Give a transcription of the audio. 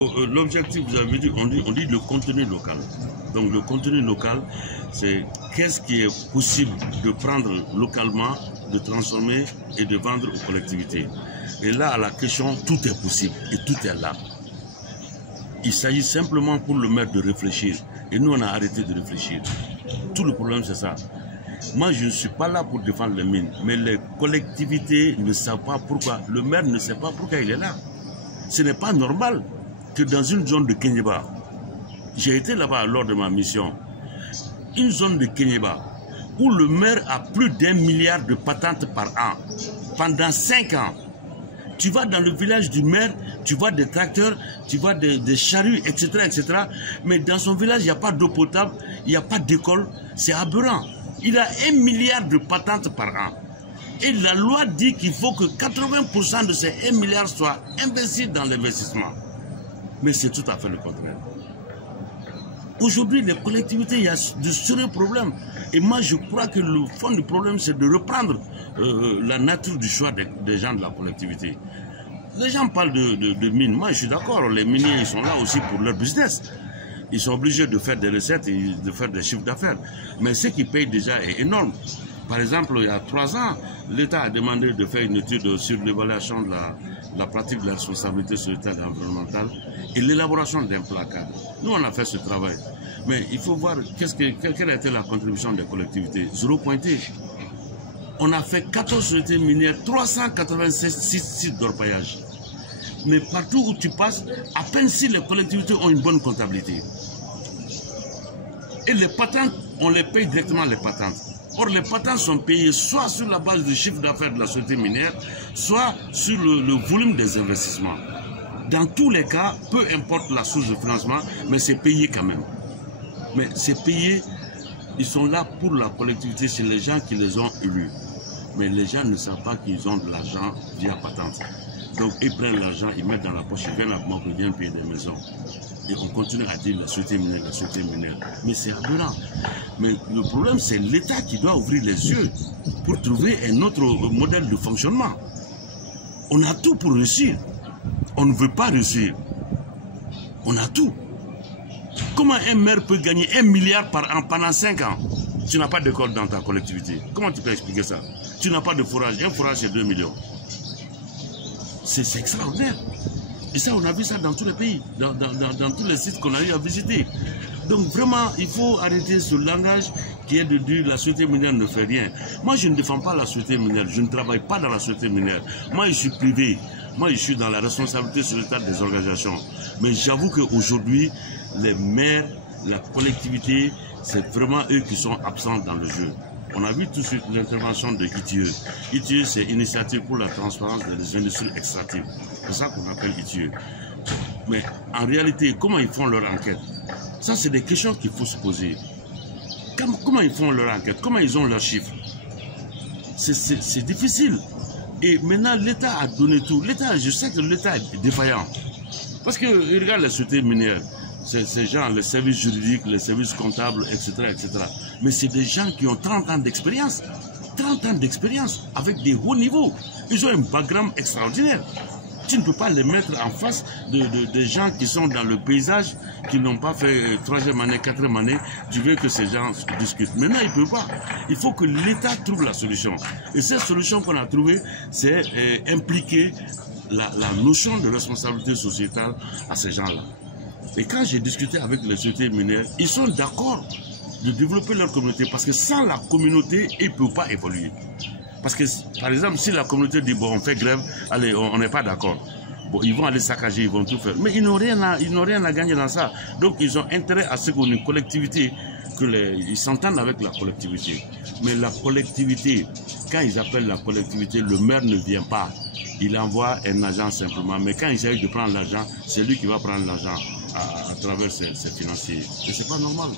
L'objectif, vous avez dit, on dit le contenu local. Donc le contenu local, c'est qu'est-ce qui est possible de prendre localement, de transformer et de vendre aux collectivités. Et là, à la question, tout est possible et tout est là. Il s'agit simplement pour le maire de réfléchir. Et nous, on a arrêté de réfléchir. Tout le problème, c'est ça. Moi, je ne suis pas là pour défendre les mines, mais les collectivités ne savent pas pourquoi. Le maire ne sait pas pourquoi il est là. Ce n'est pas normal que dans une zone de Kéniéba, j'ai été là-bas lors de ma mission, une zone de Kéniéba où le maire a plus d'1 milliard de patentes par an, pendant 5 ans. Tu vas dans le village du maire, tu vois des tracteurs, tu vois des charrues, etc., etc. Mais dans son village, il n'y a pas d'eau potable, il n'y a pas d'école. C'est aberrant. Il a 1 milliard de patentes par an. Et la loi dit qu'il faut que 80% de ces 1 milliard soient investis dans l'investissement. Mais c'est tout à fait le contraire. Aujourd'hui, les collectivités, il y a de sérieux problèmes. Et moi, je crois que le fond du problème, c'est de reprendre la nature du choix des gens de la collectivité. Les gens parlent de mines. Moi, je suis d'accord. Les miniers, ils sont là aussi pour leur business. Ils sont obligés de faire des recettes et de faire des chiffres d'affaires. Mais ce qu'ils payent déjà est énorme. Par exemple, il y a 3 ans, l'État a demandé de faire une étude sur l'évaluation de la pratique de la responsabilité sociétale et environnementale et l'élaboration d'un placard. Nous, on a fait ce travail. Mais il faut voir quelle a été la contribution des collectivités. 0 pointé. On a fait 14 sociétés minières, 386 sites d'orpaillage. Mais partout où tu passes, à peine si les collectivités ont une bonne comptabilité. Et les patentes, on les paye directement les patentes. Or, les patentes sont payées soit sur la base du chiffre d'affaires de la société minière, soit sur le volume des investissements. Dans tous les cas, peu importe la source de financement, mais c'est payé quand même. Mais c'est payé, ils sont là pour la collectivité, c'est les gens qui les ont élus. Mais les gens ne savent pas qu'ils ont de l'argent via patente. Donc, ils prennent l'argent, ils mettent dans la poche, ils viennent à Bamako, ils viennent payer des maisons. Et on continue à dire la société minière, la société minière. Mais c'est aberrant. Mais le problème, c'est l'État qui doit ouvrir les yeux pour trouver un autre modèle de fonctionnement. On a tout pour réussir. On ne veut pas réussir. On a tout. Comment un maire peut gagner 1 milliard par an pendant 5 ans? Tu n'as pas d'école dans ta collectivité. Comment tu peux expliquer ça? Tu n'as pas de forage. Un forage, c'est 2 millions. C'est extraordinaire. Et ça, on a vu ça dans tous les pays, dans tous les sites qu'on a eu à visiter. Donc vraiment, il faut arrêter ce langage qui est de dire la société minière ne fait rien. Moi, je ne défends pas la société minière, je ne travaille pas dans la société minière. Moi, je suis privé. Moi, je suis dans la responsabilité sociétale des organisations. Mais j'avoue qu'aujourd'hui, les maires, la collectivité, c'est vraiment eux qui sont absents dans le jeu. On a vu tout de suite l'intervention de ITIE. ITIE, c'est Initiative pour la transparence des industries extractives. C'est ça qu'on appelle ITIE. Mais en réalité, comment ils font leur enquête? Ça, c'est des questions qu'il faut se poser. Comment ils font leur enquête? Comment ils ont leurs chiffres? C'est difficile. Et maintenant, l'État a donné tout. L'État, je sais que l'État est défaillant. Parce que, regarde les sociétés minières. Ces gens, les services juridiques, les services comptables, etc., etc. Mais c'est des gens qui ont 30 ans d'expérience. 30 ans d'expérience avec des hauts niveaux. Ils ont un background extraordinaire. Tu ne peux pas les mettre en face de gens qui sont dans le paysage, qui n'ont pas fait 3e année, 4e année. Tu veux que ces gens discutent. Maintenant, ils ne peuvent pas. Il faut que l'État trouve la solution. Et cette solution qu'on a trouvée, c'est impliquer la notion de responsabilité sociétale à ces gens-là. Et quand j'ai discuté avec les sociétés minières, ils sont d'accord de développer leur communauté parce que sans la communauté, ils ne peuvent pas évoluer. Parce que, par exemple, si la communauté dit, bon, on fait grève, allez, on n'est pas d'accord. Bon, ils vont aller saccager, ils vont tout faire. Mais ils n'ont rien à gagner dans ça. Donc, ils ont intérêt à ce qu'on ait une collectivité, ils s'entendent avec la collectivité. Mais la collectivité, quand ils appellent la collectivité, le maire ne vient pas. Il envoie un agent simplement. Mais quand il s'agit de prendre l'argent, c'est lui qui va prendre l'argent à travers ses financiers. Et ce n'est pas normal.